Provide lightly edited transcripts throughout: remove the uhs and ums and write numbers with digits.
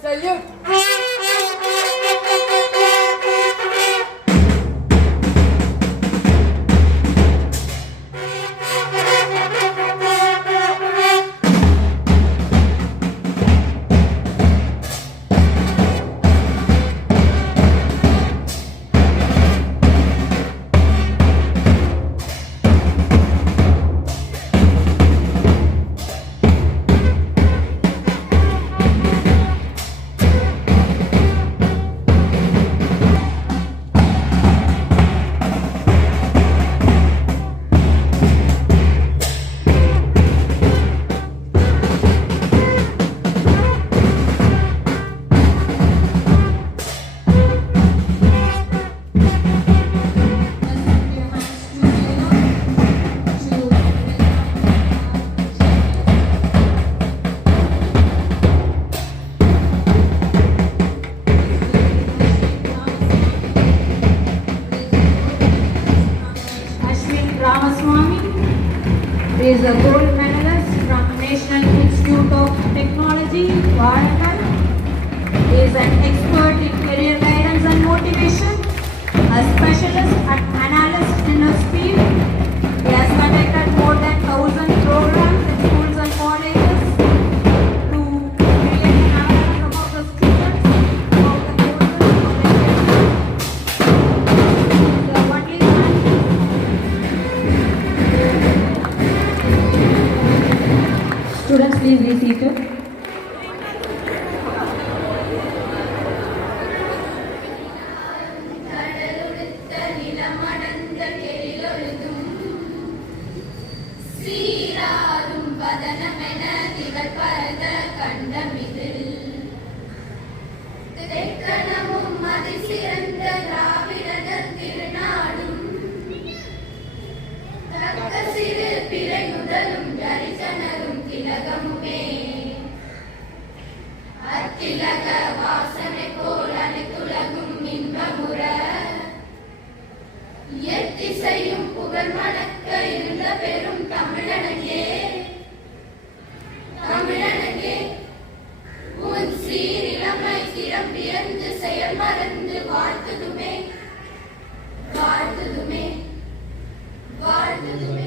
Salute! He is a gold medalist from National Institute of Technology, Warangal. He is an expert in career guidance and motivation, a specialist and analyst in his field. He has conducted more than 1,000 programs in schools and colleges to create awareness about the students, about the courses, the only students, please be seated.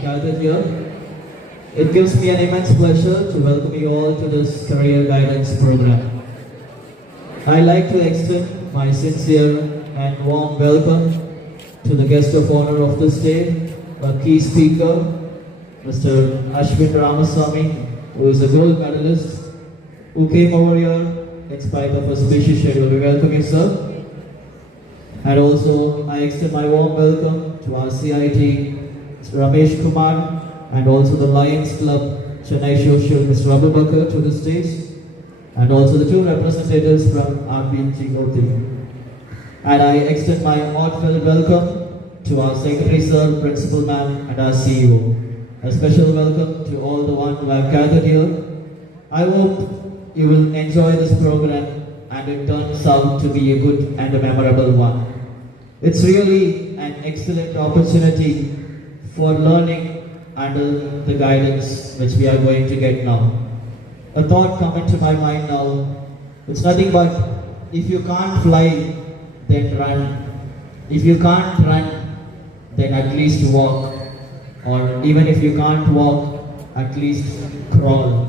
Gathered here, it gives me an immense pleasure to welcome you all to this career guidance program. I'd like to extend my sincere and warm welcome to the guest of honor of this day, our key speaker, Mr. Ashwin Ramaswamy, who is a gold medalist, who came over here in spite of a busy schedule. We welcome you, sir. And also, I extend my warm welcome to our CIT, Mr. Ramesh Kumar, and also the Lions Club, Chennai Social, Mr. Abubakar, to the stage, and also the two representatives from RPG Gauti. And I extend my heartfelt welcome to our Secretary Sir, Principal Ma'am, and our CEO. A special welcome to all the ones who have gathered here. I hope you will enjoy this program and it turns out to be a good and a memorable one. It's really an excellent opportunity for learning under the guidance which we are going to get now. A thought come into my mind now. It's nothing but, if you can't fly, then run. If you can't run, then at least walk. Or even if you can't walk, at least crawl.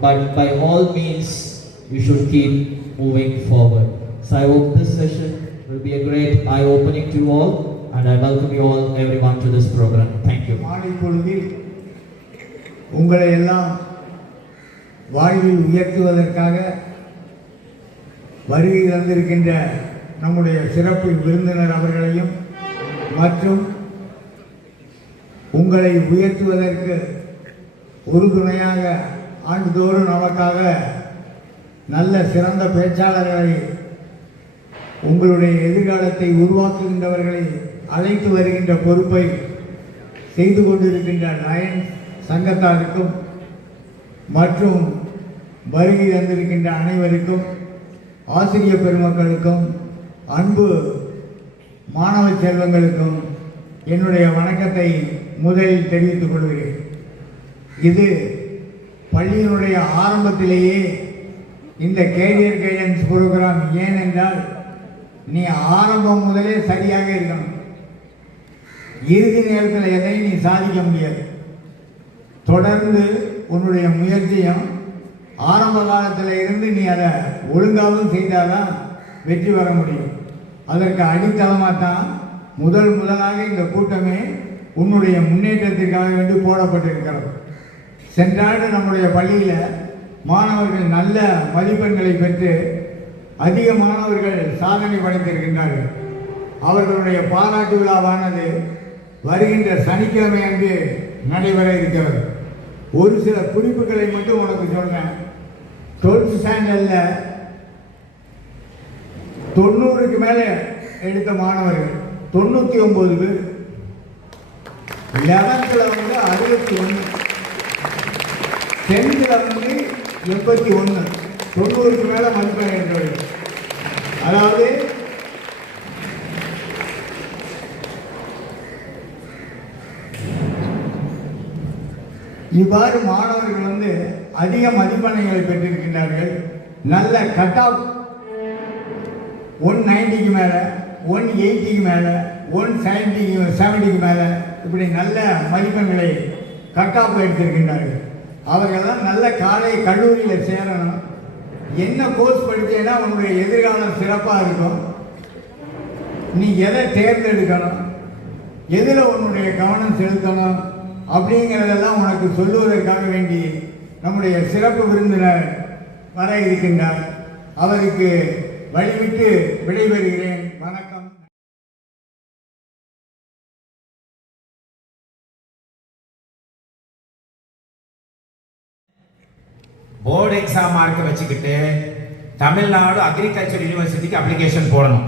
But by all means, you should keep moving forward. So I hope this session will be a great eye-opening to you all. And I welcome you all, everyone, to this program. Thank you. மாலை பொழுதில் உங்களை எல்லாம் வாழ்வில் உயர்த்துவதற்காக வருகை தந்திருக்கின்ற நம்முடைய சிறப்பு விருந்தினர் அவர்களையும் மற்றும் உங்களை உயர்த்துவதற்கு உறுதுணையாக ஆண்டுதோறும் நமக்காக நல்ல சிறந்த பேச்சாளர்களை உங்களுடைய எதிர்காலத்தை உருவாக்குகின்றவர்களை அழைத்து வருகின்ற பொறுப்பை செய்து கொண்டிருக்கின்ற லயன்ஸ் சங்கத்தாருக்கும் மற்றும் வருகை தந்திருக்கின்ற அனைவருக்கும், ஆசிரியர் பெருமக்களுக்கும், அன்பு மாணவ செல்வங்களுக்கும் என்னுடைய வணக்கத்தை முதலில் தெரிவித்துக் கொள்கிறேன். இது பள்ளியினுடைய ஆரம்பத்திலேயே இந்த கேரியர் கைடன்ஸ் ப்ரோக்ராம். ஏனென்றால் நீ ஆரம்பம் முதலே சரியாக இருக்கணும். இறுதி நேரத்தில் எதையும் நீ சாதிக்க முடியாது. தொடர்ந்து உன்னுடைய முயற்சியும் ஆரம்ப காலத்தில் இருந்து நீ அதை ஒழுங்காகவும் செய்தால்தான் வெற்றி பெற முடியும். அதற்கு அடித்தளமாக தான் முதலாக இந்த கூட்டமே உன்னுடைய முன்னேற்றத்திற்காக வேண்டி போடப்பட்டிருக்கிறது. சென்ற ஆண்டு நம்முடைய பள்ளியில் மாணவர்கள் நல்ல மதிப்பெண்களை பெற்று அதிக மாணவர்கள் சாதனை படைத்திருக்கின்றார்கள். அவர்களுடைய பாராட்டு விழாவானது வருகின்ற சனிக்கிழமை அன்று நடைபெற இருக்கிறது. ஒரு சில குறிப்புகளை மட்டும் உனக்கு சொல்றேன். 12th ஸ்டாண்டர்டில் 90க்கு மேலே எடுத்த மாணவர்கள் 99 பேர். 11th வந்து 61, 10th வந்து 81, 90க்கு மேலே மதிப்பெண் எடுத்தவர்கள். அதாவது இவ்வாறு மாணவர்கள் வந்து அதிக மதிப்பெண்களை பெற்றிருக்கின்றார்கள். நல்ல கட் ஆஃப் 190க்கு மேலே, 180க்கு மேலே, 170க்கு மேலே, இப்படி நல்ல மதிப்பெண்களை கட் ஆஃப் எடுத்திருக்கின்றார்கள். அவர்களெல்லாம் நல்ல கல்லூரியில் சேரணும். என்ன கோர்ஸ் படித்தேன்னா உன்னுடைய எதிர்காலம் சிறப்பாக இருக்கும். நீ எதை தேர்ந்தெடுக்கணும், எதில் உன்னுடைய கவனம் செலுத்தணும் அப்படிங்கிறதெல்லாம் உனக்கு சொல்லுவதற்காக வேண்டி நம்முடைய சிறப்பு விருந்தினர் வர இருக்கின்றார். அவருக்கு வழிவிட்டு விடைபெறுகிறேன். வணக்கம். போர்டு எக்ஸாம் மார்க் வச்சுக்கிட்டு தமிழ்நாடு அக்ரிகல்ச்சர் யூனிவர்சிட்டிக்கு அப்ளிகேஷன் போடணும்.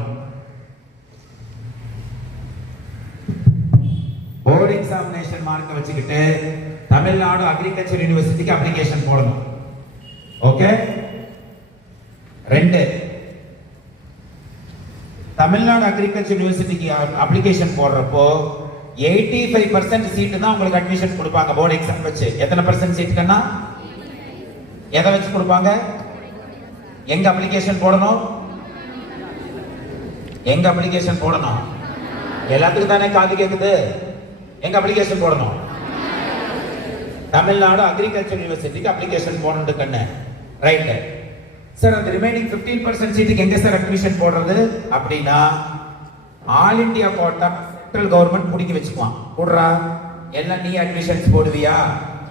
போர்டு எக்ஸாமினேஷன் மார்க் வச்சுக்கிட்டு தமிழ்நாடு அக்ரிகல்ச்சர் யூனிவர்சிட்டிக்கு அப்ளிகேஷன் போடணும். ஓகே. 2, தமிழ்நாடு அக்ரிகல்ச்சர் யூனிவர்சிட்டிக்கு அப்ளிகேஷன் போடுறப்போ 85% சீட்டு தான் உங்களுக்கு அட்மிஷன் கொடுப்பாங்க. போர்டு எக்ஸாம் வச்சு எத்தனை % சீட்டுன்னா எதை வச்சு கொடுப்பாங்க? எங்க அப்ளிகேஷன் போடணும்? எங்க அப்ளிகேஷன் போடணும்? எல்லாத்துக்கும் தானே காது கேக்குது. எங்க அப்ளிகேஷன் போடணும்? தமிழ்நாடு அக்ரிகல்ச்சர் யூனிவர்சிட்டிக்கு அப்ளிகேஷன் போடணும் கண்ணு. Right sir. அந்த ரிமைனிங் 15% சீட்டுக்கு எங்க சார் அட்மிஷன் போடுறது அப்படின்னா all India quota central government பிடிக்க வச்சுக்குவான். கூடுறா எல்லாம் நீ அட்மிஷன்ஸ் போடுவியா,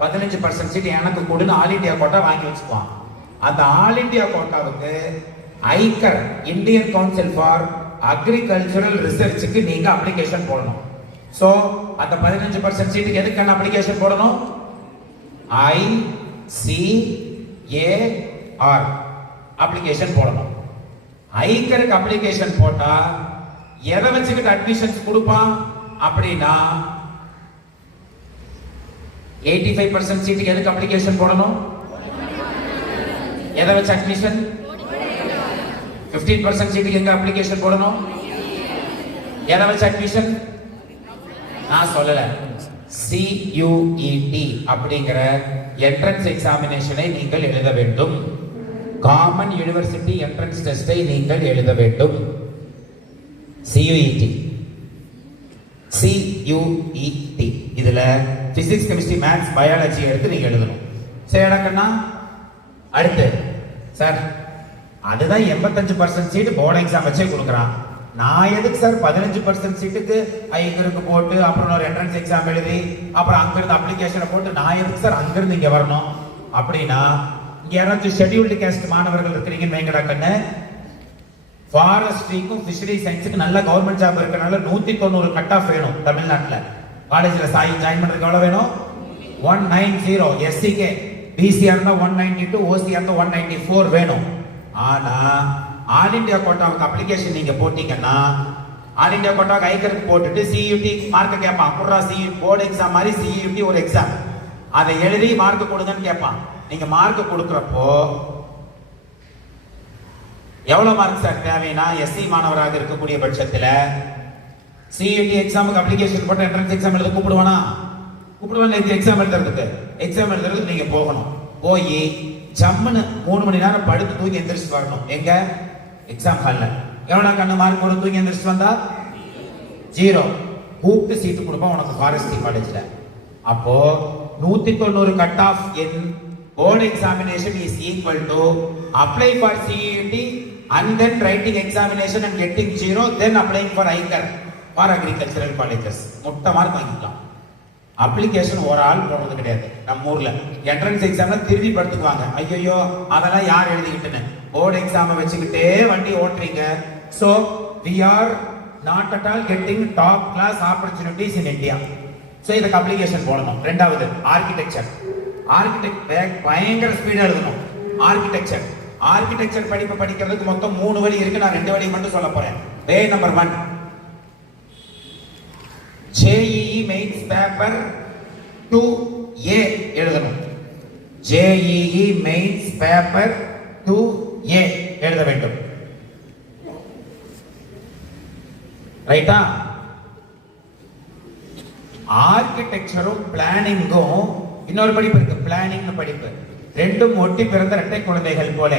15% சீட் எனக்கு கூடுன்னு ஆல் இந்தியா கோட்டா வாங்கி வச்சுக்குவான். அந்த ஆல் இந்தியா கோட்டாவுக்கு ICAR Indian council for agricultural ரிசர்ச்சுக்கு நீங்க அப்ளிகேஷன் போடணும். சோ அந்த 15% சீட்டுக்கு எதுக்கான அப்ளிகேஷன் போடணும்? ICAR அப்ளிகேஷன் போடணும். ஐக்கருக்கு அப்ளிகேஷன் போட்டா எதை வச்சுக்கிட்டு அட்மிஷன்ஸ் கொடுப்பான் அப்படின்னா 85% சீட்டுக்கு எதுக்கு அப்ளிகேஷன் போடணும்? எதை வச்சு அட்மிஷன்? 15% சீட்டுக்கு எங்க அப்ளிகேஷன் போடணும்? எதை வச்சு அட்மிஷன்? நான் சொல்லல. CUET அப்படிங்கிற என்ட்ரன்ஸ் எக்ஸாமினேஷனை நீங்கள் எழுத வேண்டும். காமன் யூனிவர்சிட்டி என்ட்ரன்ஸ் டெஸ்டை நீங்கள் எழுத வேண்டும். CUET இதுல பிசிக்ஸ், கெமிஸ்ட்ரி, மேத்ஸ், பயாலஜி எடுத்து நீங்க எழுதணும். சரி அடக்கண்ணா. அடுத்து சார் அதுதான் 85% சீட்டு போர்டு எக்ஸாம் வச்சே கொடுக்குறான். நான் எதுக்கு சார் 15% சீட்டுக்கு ஐக்கருக்கு போட்டு அப்புறம் ஒரு என்ட்ரன்ஸ் எக்ஸாம் எழுதி அப்புறம் அங்கிருந்து அப்ளிகேஷனை போட்டு நான் எதுக்கு சார் அங்கிருந்து இங்க வரணும் அப்படின்னா, இங்க யாராச்சும் ஷெட்யூல்டு காஸ்ட் மாணவர்கள் இருக்கிறீங்கன்னு வைங்கடா கண்ணு. ஃபாரஸ்ட்ரிக்கும் ஃபிஷரி சயின்ஸுக்கு நல்ல கவர்மெண்ட் ஜாப் இருக்கனால 190 கட் ஆஃப் வேணும் தமிழ்நாட்டுல. காலேஜ்ல ஜாயின் பண்றதுக்கு எவ்வளவு வேணும்? 190. SCK BCR 192, OCR 194 வேணும். ஆனா ஆல் இந்தியா கோட்டாவுக்கு அப்ளிகேஷன் நீங்க போட்டீங்கன்னா ஆல் இந்தியா கோட்டாவுக்கு ஐக்கருக்கு போட்டுட்டு CUT மார்க் கேட்பான். குட்ரா CUT போர்டு எக்ஸாம் மாதிரி CUT ஒரு எக்ஸாம், அதை எழுதி மார்க் கொடுங்கன்னு கேட்பான். நீங்க மார்க் கொடுக்கறப்போ எவ்வளவு மார்க் சார் தேவைன்னா SC மாணவராக இருக்கக்கூடிய பட்சத்துல CUT எக்ஸாமுக்கு அப்ளிகேஷன் போட்டு என்ட்ரன்ஸ் எக்ஸாம் எழுத கூப்பிடுவானா? கூப்பிடுவாங்க. எக்ஸாம் எழுதுறதுக்கு நீங்க போகணும். போய் ஜம்முன்னு 3 மணி நேரம் படுத்து தூங்கி எந்திரிச்சு வரணும். எங்க எக்ஸாம் ஹால்ல. எவ்வளோ கண்ணு மார்க் ஒரு தூங்கி எந்திரிச்சு வந்தா 0. கூப்பிட்டு சீட்டு கொடுப்போம் உனக்கு ஃபாரஸ்ட்ரி காலேஜ்ல. அப்போ 190 cut of in board examination is equal to apply for CET and then writing examination and getting 0, then applying for ICAR for agricultural colleges. முட்டை மார்க் வாங்கிக்கலாம். அப்ளிகேஷன் ஒரு ஆள் போடுறது கிடையாது நம்ம ஊர்ல. என்ட்ரன்ஸ் எக்ஸாம்ல திரும்பி படுத்துக்குவாங்க. ஐயோ அதெல்லாம் யார் எழுதிக்கிட்டுன்னு போர்டு எக்ஸாமை வச்சுக்கிட்டே வண்டி ஓட்டுறீங்க. So we are not at all getting top class opportunities in India. So இதுக்கு அப்ளிகேஷன் போடணும். ரெண்டாவது ஆர்கிடெக்சர். பயங்கர ஸ்பீடா எழுதணும். ஆர்கிடெக்சர் படிப்பு படிக்கிறதுக்கு மொத்தம் 3 வழி இருக்கு. நான் 2 வழி மட்டும் சொல்ல போறேன். Way number 1, JEE mains paper 2A எழுதணும். JEE மெயின்ஸ் பேப்பர் 2A எழுத வேண்டும். ரைட்டா? ஆர்கிடெக்சரும் பிளானிங்கும் இன்னொரு படிப்பு இருக்கு, பிளானிங் படிப்பு. ரெண்டும் ஒட்டி பிறந்த இரட்டை குழந்தைகள் போல.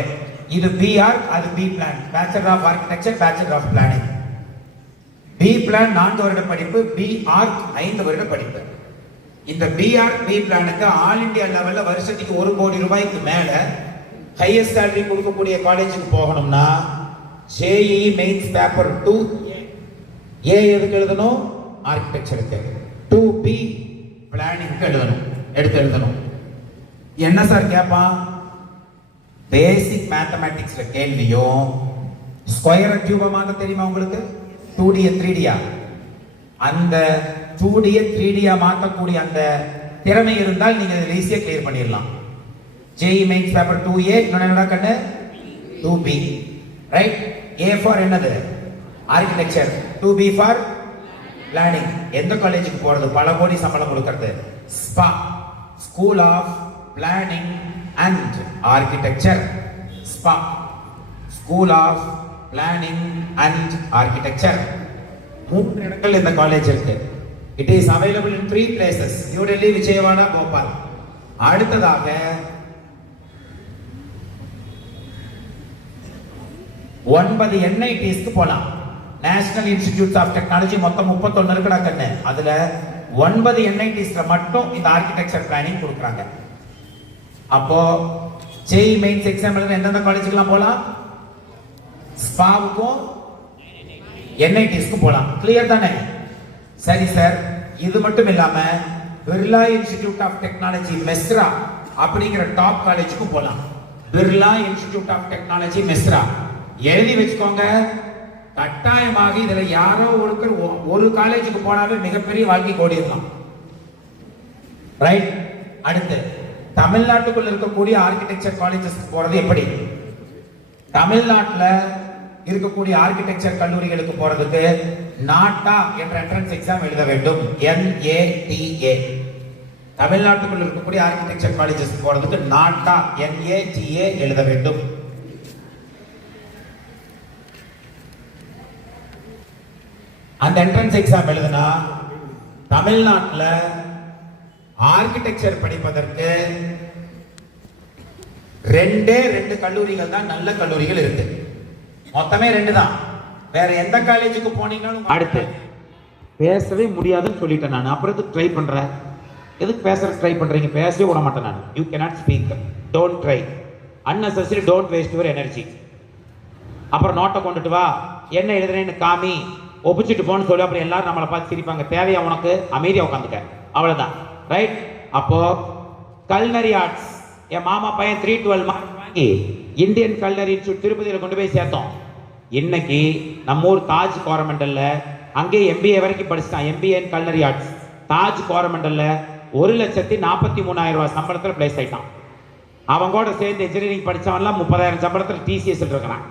இது BR, அது B plan. Bachelor of architecture, bachelor of planning. B plan 4 வருட படிப்பு, BR 5 வருட படிப்பு. இந்த BR B பிளானுக்கு ஆல் இந்தியா லெவல்ல வருஷத்துக்கு 1 கோடி ரூபாய்க்கு மேல ஹையஸ்ட் சேலரி கொடுக்கக்கூடிய காலேஜுக்கு போகணும்னா JEE மெயின்ஸ் பேப்பர் 2A எதுக்கு எழுதணும்? ஆர்கிடெக்சருக்கு. 2B பிளானிங்க்கு எழுதணும். என்ன சார் கேட்பான்? பேசிக் மேத்தமேட்டிக்ஸ்ல கேள்வியும் ஸ்கொயர் கியூபா மாத்த தெரியுமா உங்களுக்கு? 2D 3D அந்த 2D 3D மாத்தக்கூடிய அந்த திறமை இருந்தால் நீங்க இதை ஈஸியா கிளியர் பண்ணிடலாம். JEE மெயின்ஸ் பேப்பர் 2A, என்னடா கண்ணு 2B. ரைட்? A ஃபார் என்னது? ஆர்கிடெக்சர். 2B for planning. எந்த காலேஜுக்கு போறது? பல கோடி சம்பளம் கொடுக்கிறது. SPA, school of planning and architecture. SPA, school of planning and architecture. 3 இடங்கள் இந்த காலேஜ் இருக்கு. It is available in 3 places: new Delhi, Vijayawada, Bhopal. அடுத்ததாக 9 NITஸ்க்கு போலாம். நேஷனல் இன்ஸ்டிடியூட் ஆஃப் டெக்னாலஜி மொத்தம் 31 இருக்குடா கண்ணு. அதுல 9 NITஸ்ல மட்டும் இந்த ஆர்கிடெக்சர் பிளானிங் கொடுக்குறாங்க. அப்போ JEE மெயின்ஸ் எக்ஸாம் எழுத எந்தெந்த காலேஜுக்குலாம் போலாம்? ஸ்பாவுக்கும் NITஸ்க்கும் போலாம். கிளியர் தானே? சரி சார், இது மட்டும் இல்லாம Birla institute of technology Mesra அப்படிங்கிற டாப் காலேஜுக்கும் போலாம். Birla institute of technology Mesra எழுதி வச்சுக்கோங்க. கட்டாயமாக இதுல யாரோ ஒரு காலேஜுக்கு போனாவே மிகப்பெரிய வாழ்க்கை ஓடிடலாம். ரைட்? அடுத்து தமிழ்நாட்டுக்குள்ள இருக்கக்கூடிய ஆர்கிடெக்சர் காலேஜஸ் போறது எப்படி? தமிழ்நாட்டுல இருக்கக்கூடிய ஆர்கிடெக்சர் கல்லூரிகளுக்கு போறதுக்கு நாட்டா என்ற என்ட்ரன்ஸ் எக்ஸாம் எழுத வேண்டும். NATA. தமிழ்நாட்டுக்குள்ள இருக்கக்கூடிய ஆர்கிடெக்சர் காலேஜஸ் போறதுக்கு நாட்டா NATA எழுத வேண்டும். அந்த என்ட்ரன்ஸ் எக்ஸாம் எழுதுனா தமிழ்நாட்டில் ஆர்கிடெக்சர் படிப்பதற்கு 2 கல்லூரிகள் தான் நல்ல கல்லூரிகள் இருக்கு. மொத்தமே 2 தான். வேற எந்த காலேஜுக்கு போனீங்கன்னாலும் அடுத்து பேசவே முடியாதுன்னு சொல்லிட்டேன் நான். அப்புறம் எதுக்கு ட்ரை பண்றேன்? எதுக்கு பேசுறது ட்ரை பண்றீங்க? பேசவே விட மாட்டேன் நான். You cannot speak. Don't try. Unnecessary. Don't waste your energy. அப்புறம் நோட்டை கொண்டுட்டு வா, என்ன எழுதுறேன்னு காமி, ஒப்பிச்சுட்டு போன்னு சொல்லி அப்புறம் எல்லாரும் நம்மளை பார்த்து சிரிப்பாங்க. தேவையா உனக்கு? அமைதியா உட்காந்துக்க. அவ்வளவுதான். ரைட்? அப்போ கல்னரி ஆர்ட்ஸ் என் மாமா பையன் 312 மார்க் வாங்கி இந்தியன் கல்னரி இன்ஸ்டியூட் திருப்பதியில் கொண்டு போய் சேர்த்தோம். இன்னைக்கு நம்ம ஊர் தாஜ் கோரமண்டல்ல அங்கே MBA வரைக்கும் படிச்சுட்டான். MBA இன் கல்னரி ஆர்ட்ஸ் தாஜ் கோரமண்டல்ல 1,43,000 ரூபாய் சம்பளத்தில் பிளேஸ் ஆயிட்டான். அவன் கூட சேர்ந்து இன்ஜினியரிங் படித்தவன்லாம் 30,000 சம்பளத்தில் TCS இருக்கிறான்.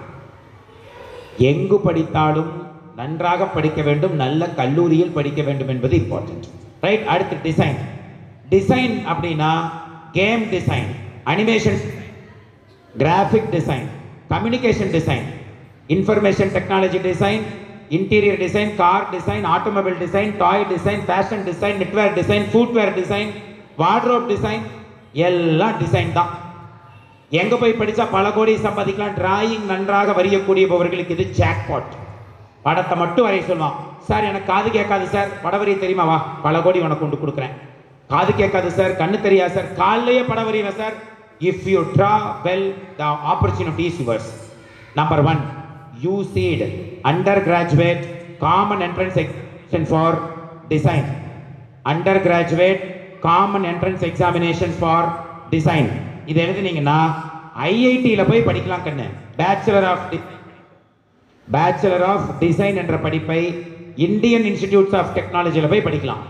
எங்கு படித்தாலும் நன்றாக படிக்க வேண்டும், நல்ல கல்லூரியில் படிக்க வேண்டும் என்பது இம்பார்ட்டன்ட். ரைட்? அடுத்து டிசைன். டிசைன் அப்படின்னா game design, animation, graphic design, communication design, information technology design, interior design, car design, automobile design, toy design, fashion design, knitwear design, footwear design, wardrobe design, எல்லாம் டிசைன் தான். எங்க போய் படிச்சா பல கோடி சம்பாதிக்கலாம். டிராயிங் நன்றாக வரையக்கூடியவர்களுக்கு இது ஜாக்பாட். படத்தை மட்டும் வரைய சொல்லுவான். சார் எனக்கு காது கேட்காது சார், படம் வரைய தெரியுமா, வா பல கோடி உனக்கு கொண்டு கொடுக்குறேன். காது கேட்காது சார், கண்ணு தெரியாது சார், காலையே படம் வரைவேன் sir. If you draw well, the opportunity is yours. Number 1, USEED undergraduate common entrance examination for design. undergraduate common entrance examinations for design. இது எழுதுனீங்கன்னா IIT-ல போய் படிக்கலாம் கண்ணு. பேச்சுலர் ஆஃப் டிசைன் என்ற படிப்பை இந்தியன் இன்ஸ்டிடியூட்ஸ் ஆஃப் டெக்னாலஜியில் போய் படிக்கலாம்.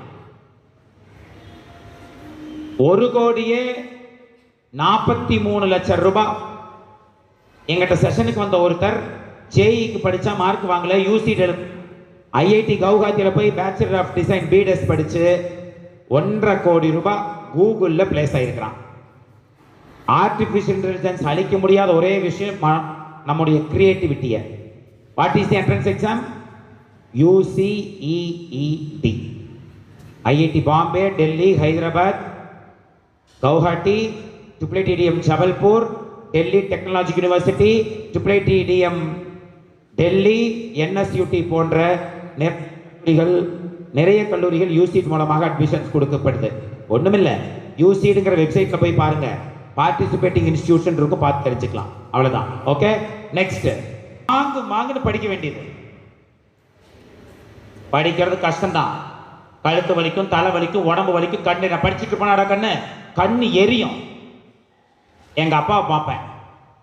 1,43 லட்சம் ரூபாய். எங்கிட்ட செஷனுக்கு வந்த ஒருத்தர் ஜேஇக்கு படிச்சா மார்க் வாங்கல, யூசிடி IIT கவுஹாத்தியில் போய் பேச்சுலர் ஆஃப் டிசைன் பிடெஸ் படிச்சு 1.5 கோடி ரூபாய் கூகுளில் பிளேஸ் ஆகிருக்கிறான். ஆர்டிஃபிஷியல் இன்டெலிஜென்ஸ் அழிக்க முடியாத ஒரே விஷயம் நம்முடைய கிரியேட்டிவிட்டியை. What is the entrance exam? UCEED. IIT Bombay, Delhi, Hyderabad, Guwahati, IIITM Jabalpur, Delhi technology university, IIITM Delhi, NSUT போன்ற நிறைய கல்லூரிகள் USEED மூலமாக அட்மிஷன்ஸ் கொடுக்கப்படுது. ஒண்ணுமில்லை, USEEDங்கிற வெப்சைட்ல போய் பாருங்க, பார்ட்டிசிபேட்டிங் இன்ஸ்டிடியூஷன் இருக்கும், பார்த்து தெரிஞ்சுக்கலாம். அவ்வளவுதான். Okay, next. மாங்குன்னு படிக்க வேண்டியது. படிக்கிறது கஷ்டம்தான். கழுத்து வலிக்கும், தலை வலிக்கும், உடம்பு வலிக்கும், கண்ணு. நான் படிச்சுட்டு போனாடா கண்ணு எரியும். எங்க அப்பாவை பார்ப்பேன்,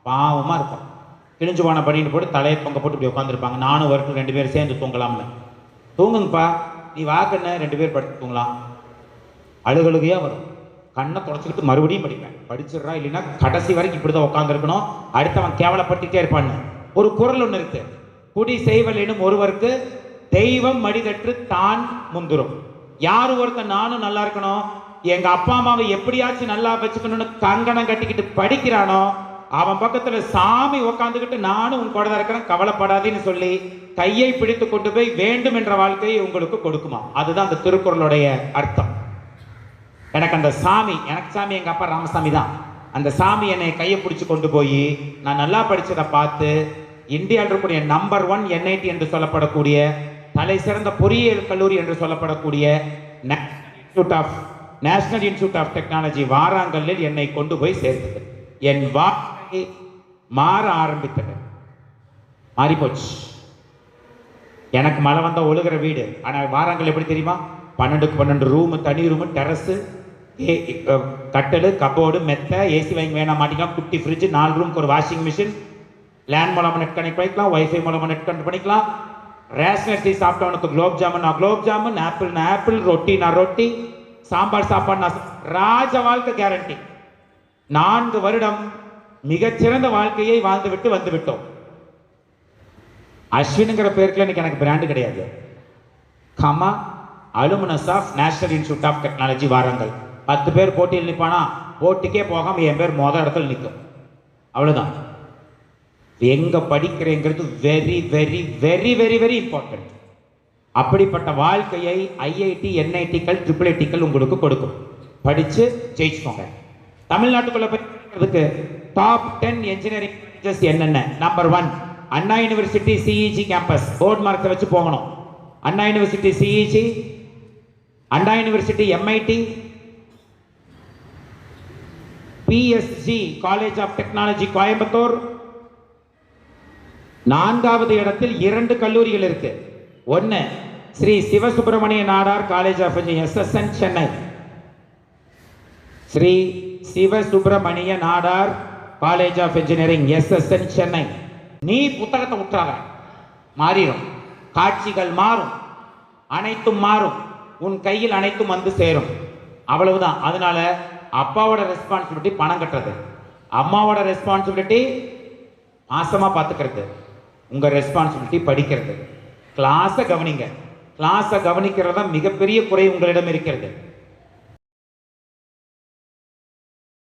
பாவமா இருக்கும். கிழிஞ்சு போன படின்னு போட்டு தலையை தொங்க போட்டு இப்படி உட்காந்துருப்பாங்க. நானும் வரட்டும் 2 பேரும் சேர்ந்து தூங்கலாம்னு. தூங்குங்கப்பா, நீ வாக்கண்ண 2 பேர் படுத்து தூங்கலாம். அழுகழுகையா வரும். கண்ணை தொடச்சிக்கிட்டு மறுபடியும் படிப்பேன். படிச்சிடறா, இல்லைன்னா கடைசி வரைக்கும் இப்படிதான் உட்காந்துருக்கணும். அடுத்தவன் கேவலப்பட்டுட்டே இருப்பான்னு. ஒரு குரல் ஒன்று இருக்கு, குடி செய்வல் எனும் ஒருவருக்கு தெய்வம் மடிதற்று தான் முந்துரும். யாரு ஒருத்தன் நானும் நல்லா இருக்கணும், எங்க அப்பா அம்மாவை எப்படியாச்சும் நல்லா வச்சுக்கணும்னு கங்கணம் கட்டிக்கிட்டு படிக்கிறானோ, அவன் பக்கத்துல சாமி உட்காந்துக்கிட்டு நானும் உன் கூட இருக்கிறேன் கவலைப்படாதேன்னு சொல்லி கையை பிடித்து கொண்டு போய் வேண்டும் என்ற வாழ்க்கையை உங்களுக்கு கொடுக்குமா. அதுதான் அந்த திருக்குறளுடைய அர்த்தம். எனக்கு அந்த சாமி, எனக்கு சாமி எங்க அப்பா ராமசாமி தான். அந்த சாமி என்னை கையை பிடிச்சி கொண்டு போய் நான் நல்லா படிச்சதை பார்த்து இந்தியாவில் இருக்கக்கூடிய நம்பர் 1 NIT என்று சொல்லப்படக்கூடிய தலை சிறந்த பொறியியல் கல்லூரி என்று சொல்லப்படக்கூடிய நேஷனல் இன்ஸ்டிடியூட் ஆஃப் டெக்னாலஜி வாராங்கல்லில் என்னை கொண்டு போய் சேர்த்தது. என் வாழ்க்கை மாற ஆரம்பித்தது. மாறி போச்சு. எனக்கு மழை வந்தா ஒழுகிற வீடு. ஆனால் வாராங்கல் எப்படி தெரியுமா? 12க்கு 12 ரூமு, தனி ரூமு, டெரஸு, கட்டலு, கபோர்டு, மெத்த, ஏசி வாங்கி வேணாம் மாட்டிக்கலாம், குட்டி ஃப்ரிட்ஜ், 4 ரூமுக்கு ஒரு வாஷிங் மிஷின், லேண்ட் மூலமாக நெட் கனெக்ட் பண்ணிக்கலாம், வைஃபை மூலமாக நெட் கனெக்ட் பண்ணிக்கலாம். ரேஷன் அரிசி சாப்பிட்டவனுக்கு குலோப் ஜாமுன் குலோப் ஜாமுன், ஆப்பிள்னா ஆப்பிள், ரொட்டினா ரொட்டி, சாம்பார் சாப்பாடு. ராஜ வாழ்க்கை கேரண்டி. 4 வருடம் மிகச்சிறந்த வாழ்க்கையை வாழ்ந்துவிட்டு வந்து விட்டோம். அஸ்வின்ங்கிற பேருக்குள்ள இன்னைக்கு எனக்கு பிராண்டு கிடையாது. Comma alumnus of national institute of technology Warangal. 10 பேர் போட்டியில் நிற்பானா, போட்டிக்கே போகாம என் பேர் மொதல் இடத்துல நிற்கும். அவ்வளவுதான். எங்க படிக்கிறேங்கிறது very very very very very important. அப்படிப்பட்ட வாழ்க்கையை IIT, NIT-கள், IIIT-கள் உங்களுக்கு கொடுக்கும். படிச்சு ஜெயிச்சுக்கோங்க. தமிழ்நாட்டுக்குள்ள போய் டாப் 10 என்ஜினியரிங் காலேஜஸ் என்னென்ன? Number 1 Anna university CEG campus. Board மார்க்கை வச்சு போகணும். Anna university CEG, Anna university MIT, PSG college of technology Coimbatore. 4வது இடத்தில் 2 கல்லூரிகள் இருக்கு. 1 Sri Sivasubramaniya Nadar college of SSN Chennai. Sri Sivasubramaniya Nadar college of engineering SSN Chennai. நீ புத்தகத்தை விட்டுறாங்க, மாறிடும். காட்சிகள் மாறும், அனைத்தும் மாறும். உன் கையில் அனைத்தும் வந்து சேரும். அவ்வளவுதான். அதனால அப்பாவோட ரெஸ்பான்சிபிலிட்டி பணம் கட்டுறது, அம்மாவோட ரெஸ்பான்சிபிலிட்டி மாசமா பார்த்துக்கிறது, உங்க ரெஸ்பான்சிபிலிட்டி படிக்கிறது. கிளாஸை கவனிங்க. கிளாஸை கவனிக்கிறதா மிகப்பெரிய குறை உங்களிடம் இருக்கிறது.